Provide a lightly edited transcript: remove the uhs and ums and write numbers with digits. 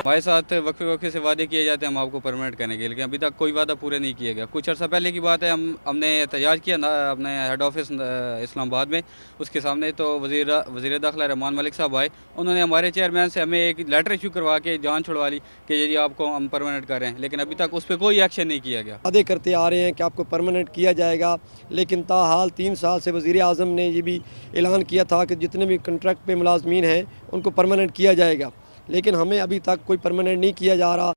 हमारे साथ वक्फे वक्फे से वादे किए जाते हैं हम आपको परमानेंट करने के, लेकिन अभी तक कोई वादा पूरे नहीं किया गया। कुछ अर्सा पहले की बात है, हमने एहतजाज किया अपने हेड ऑफिस इस्लामाबाद में। उसके सामने तो वज़ीर दाखिला रहमान मलिक साहब आए, उन्होंने हमारे चेयरमैन से हमें एक लेटर इशू करवा के जान छुड़वा ली कि जी आपको हम परमानेंट कर रहे हैं, लेकिन अभी तक उस पर कोई एक्शन नहीं किया गया। वादे करते आ रहे हैं कि आपको परमानेंट किया जाएगा, लेकिन ताहाल 3 साल से वज़ीर आज़म ने ये भी ऐलान किया था कि जितने भी कंट्रैक्ट पे मुलाजमीन हैं उनको परमानेंट किया जाएगा, लेकिन हमें अभी तक कोई परमानेंट नहीं किया जा रहा।